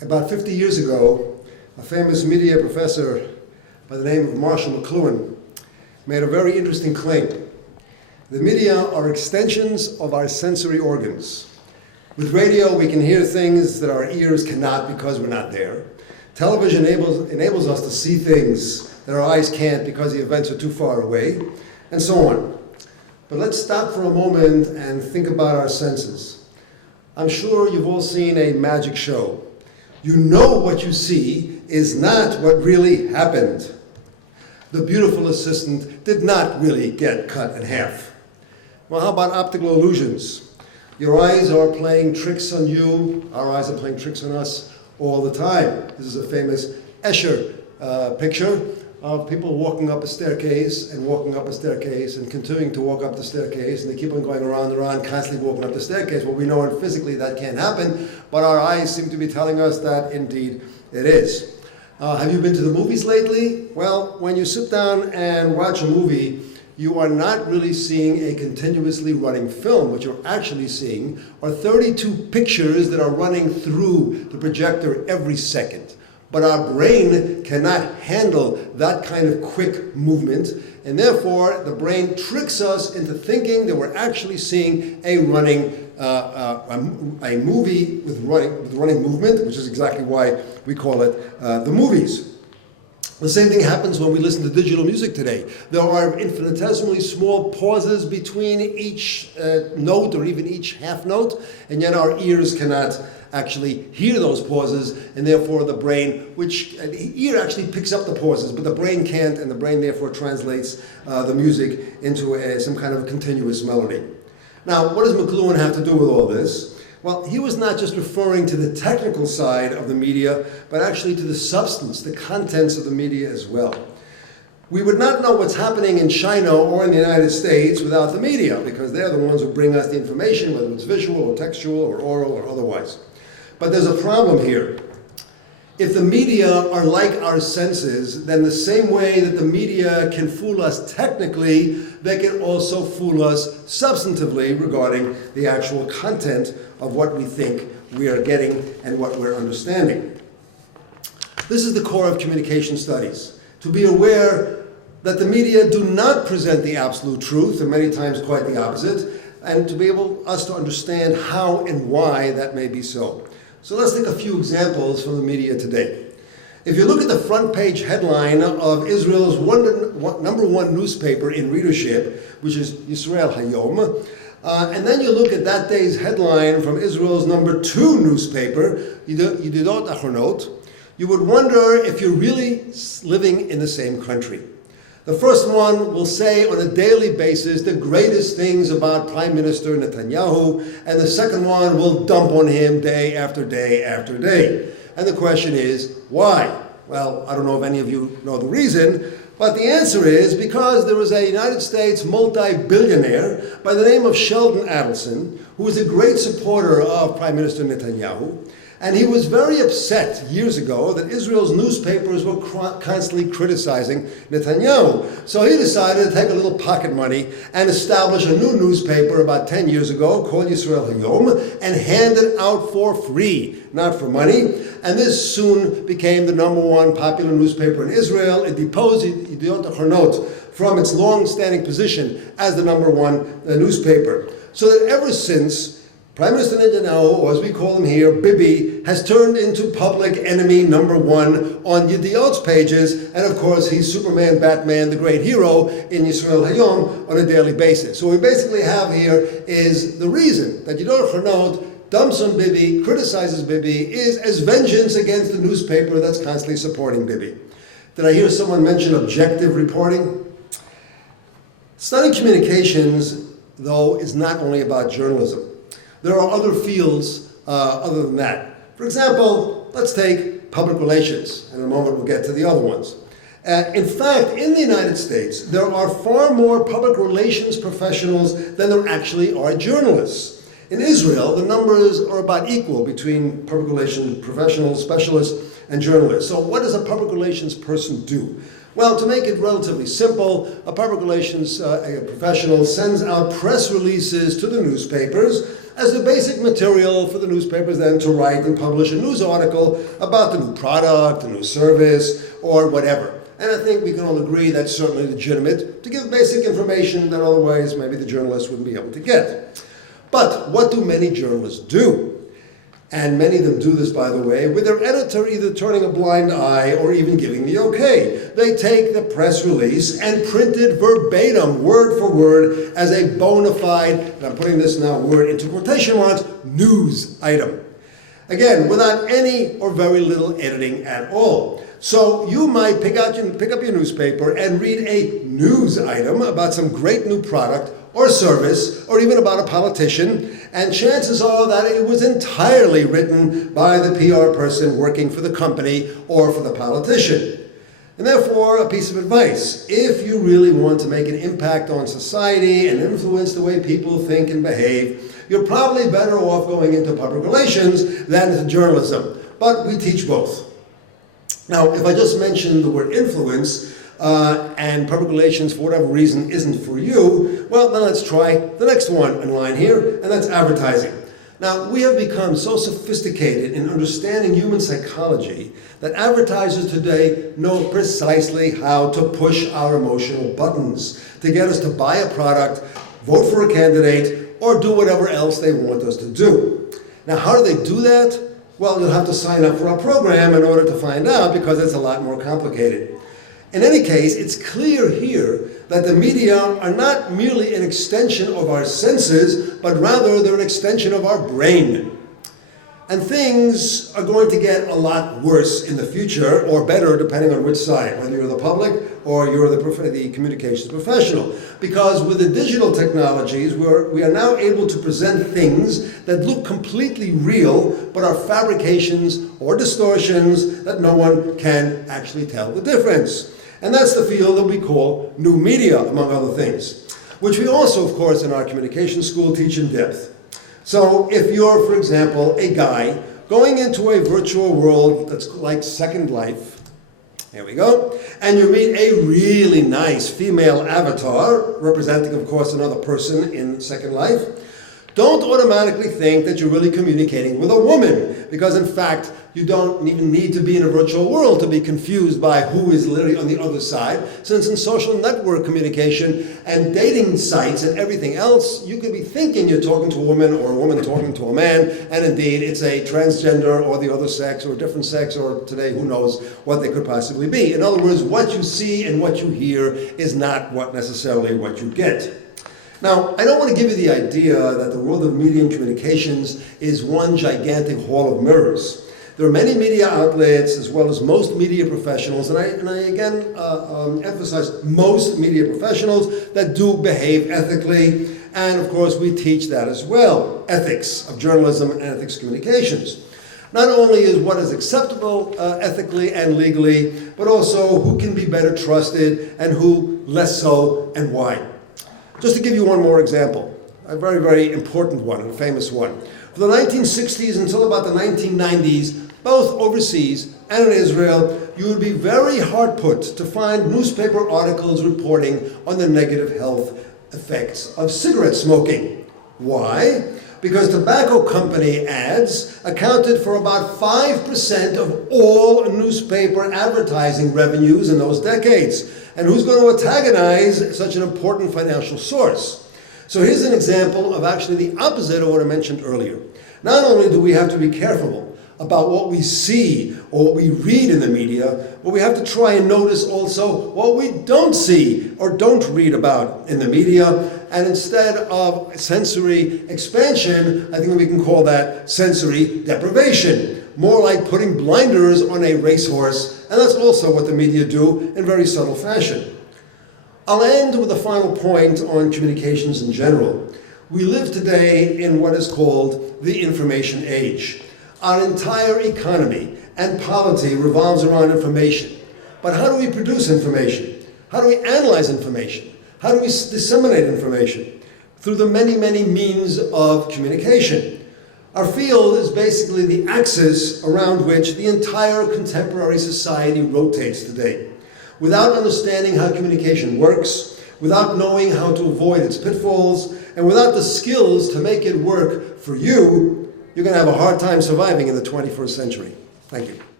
About 50 years ago, a famous media professor by the name of Marshall McLuhan made a very interesting claim. The media are extensions of our sensory organs. With radio, we can hear things that our ears cannot because we're not there. Television enables us to see things that our eyes can't because the events are too far away, and so on. But let's stop for a moment and think about our senses. I'm sure you've all seen a magic show. You know what you see is not what really happened. The beautiful assistant did not really get cut in half. Well, how about optical illusions? Your eyes are playing tricks on you. Our eyes are playing tricks on us all the time. This is a famous Escher picture of people walking up a staircase and walking up a staircase and continuing to walk up the staircase, and they keep on going around and around, constantly walking up the staircase. Well, we know physically that can't happen, but our eyes seem to be telling us that indeed it is. Have you been to the movies lately? Well, when you sit down and watch a movie, you are not really seeing a continuously running film. What you're actually seeing are 32 pictures that are running through the projector every second. But our brain cannot handle that kind of quick movement, and therefore the brain tricks us into thinking that we're actually seeing a movie with running movement, which is exactly why we call it the movies. The same thing happens when we listen to digital music today. There are infinitesimally small pauses between each note or even each half note, and yet our ears cannot actually hear those pauses, and therefore the brain, the ear actually picks up the pauses, but the brain can't, and the brain therefore translates the music into some kind of continuous melody. Now, what does McLuhan have to do with all this? Well, he was not just referring to the technical side of the media, but actually to the substance, the contents of the media as well. We would not know what's happening in China or in the United States without the media, because they're the ones who bring us the information, whether it's visual or textual or oral or otherwise. But there's a problem here. If the media are like our senses, then the same way that the media can fool us technically, they can also fool us substantively regarding the actual content of what we think we are getting and what we're understanding. This is the core of communication studies, to be aware that the media do not present the absolute truth, and many times quite the opposite, and to be able us to understand how and why that may be so. So let's take a few examples from the media today. If you look at the front page headline of Israel's number one newspaper in readership, which is Yisrael Hayom, and then you look at that day's headline from Israel's number 2 newspaper, Yedidot Achronot, you would wonder if you're really living in the same country. The first one will say on a daily basis the greatest things about Prime Minister Netanyahu, and the second one will dump on him day after day after day. And the question is, why? Well, I don't know if any of you know the reason, but the answer is because there was a United States multi-billionaire by the name of Sheldon Adelson, who was a great supporter of Prime Minister Netanyahu. And he was very upset years ago that Israel's newspapers were constantly criticizing Netanyahu. So he decided to take a little pocket money and establish a new newspaper about 10 years ago called Yisrael Hayom and hand it out for free, not for money. And this soon became the number 1 popular newspaper in Israel. It deposed Yedidot Achronot from its long-standing position as the number 1 newspaper. So that ever since, Prime Minister Netanyahu, or as we call him here, Bibi, has turned into public enemy number 1 on Yediot's pages, and of course he's Superman, Batman, the great hero in Yisrael Hayom on a daily basis. So what we basically have here is the reason that Yedidot Achronot dumps on Bibi, criticizes Bibi, is as vengeance against the newspaper that's constantly supporting Bibi. Did I hear someone mention objective reporting? Studying communications, though, is not only about journalism. There are other fields other than that. For example, let's take public relations. In a moment we'll get to the other ones. In fact, in the United States, there are far more public relations professionals than there actually are journalists. In Israel, the numbers are about equal between public relations professionals, specialists, and journalists. So what does a public relations person do? Well, to make it relatively simple, a public relations professional sends out press releases to the newspapers as the basic material for the newspapers then to write and publish a news article about the new product, the new service, or whatever. And I think we can all agree that's certainly legitimate to give basic information that otherwise maybe the journalists wouldn't be able to get. But what do many journalists do? And many of them do this, by the way, with their editor either turning a blind eye or even giving the okay. They take the press release and print it verbatim, word for word, as a bona fide, and I'm putting this now word into quotation marks, news item. Again, without any or very little editing at all. So you might pick up your newspaper and read a news item about some great new product or service, or even about a politician, and chances are that it was entirely written by the PR person working for the company or for the politician. And therefore, a piece of advice: if you really want to make an impact on society and influence the way people think and behave, you're probably better off going into public relations than into journalism. But we teach both. Now, if I just mentioned the word influence, and public relations, for whatever reason, isn't for you, well, then let's try the next one in line here, and that's advertising. Now, we have become so sophisticated in understanding human psychology that advertisers today know precisely how to push our emotional buttons to get us to buy a product, vote for a candidate, or do whatever else they want us to do. Now, how do they do that? Well, you'll have to sign up for our program in order to find out, because it's a lot more complicated. In any case, it's clear here that the media are not merely an extension of our senses, but rather they're an extension of our brain. And things are going to get a lot worse in the future, or better, depending on which side, whether you're the public or you're the communications professional. Because with the digital technologies, we are now able to present things that look completely real, but are fabrications or distortions that no one can actually tell the difference. And that's the field that we call new media, among other things, which we also, of course, in our communication school teach in depth. So if you're, for example, a guy going into a virtual world that's like Second Life, here we go, and you meet a really nice female avatar, representing, of course, another person in Second Life, don't automatically think that you're really communicating with a woman, because in fact, you don't even need to be in a virtual world to be confused by who is literally on the other side, since in social network communication and dating sites and everything else, you could be thinking you're talking to a woman or a woman talking to a man, and indeed it's a transgender or the other sex or a different sex, or today who knows what they could possibly be. In other words, what you see and what you hear is not necessarily what you get. Now, I don't want to give you the idea that the world of media and communications is one gigantic hall of mirrors. There are many media outlets, as well as most media professionals, and I again emphasize most media professionals that do behave ethically, and of course we teach that as well, ethics of journalism and ethics communications. Not only is what is acceptable ethically and legally, but also who can be better trusted and who less so, and why. Just to give you one more example, a very, very important one, a famous one. For the 1960s until about the 1990s, both overseas and in Israel, you would be very hard put to find newspaper articles reporting on the negative health effects of cigarette smoking. Why? Because tobacco company ads accounted for about 5% of all newspaper advertising revenues in those decades. And who's going to antagonize such an important financial source? So here's an example of actually the opposite of what I mentioned earlier. Not only do we have to be careful about what we see or what we read in the media, but we have to try and notice also what we don't see or don't read about in the media. And instead of sensory expansion, I think we can call that sensory deprivation. More like putting blinders on a racehorse, and that's also what the media do in very subtle fashion. I'll end with a final point on communications in general. We live today in what is called the information age. Our entire economy and polity revolves around information. But how do we produce information? How do we analyze information? How do we disseminate information? Through the many, many means of communication. Our field is basically the axis around which the entire contemporary society rotates today. without understanding how communication works, without knowing how to avoid its pitfalls, and without the skills to make it work for you, you're going to have a hard time surviving in the 21st century. Thank you.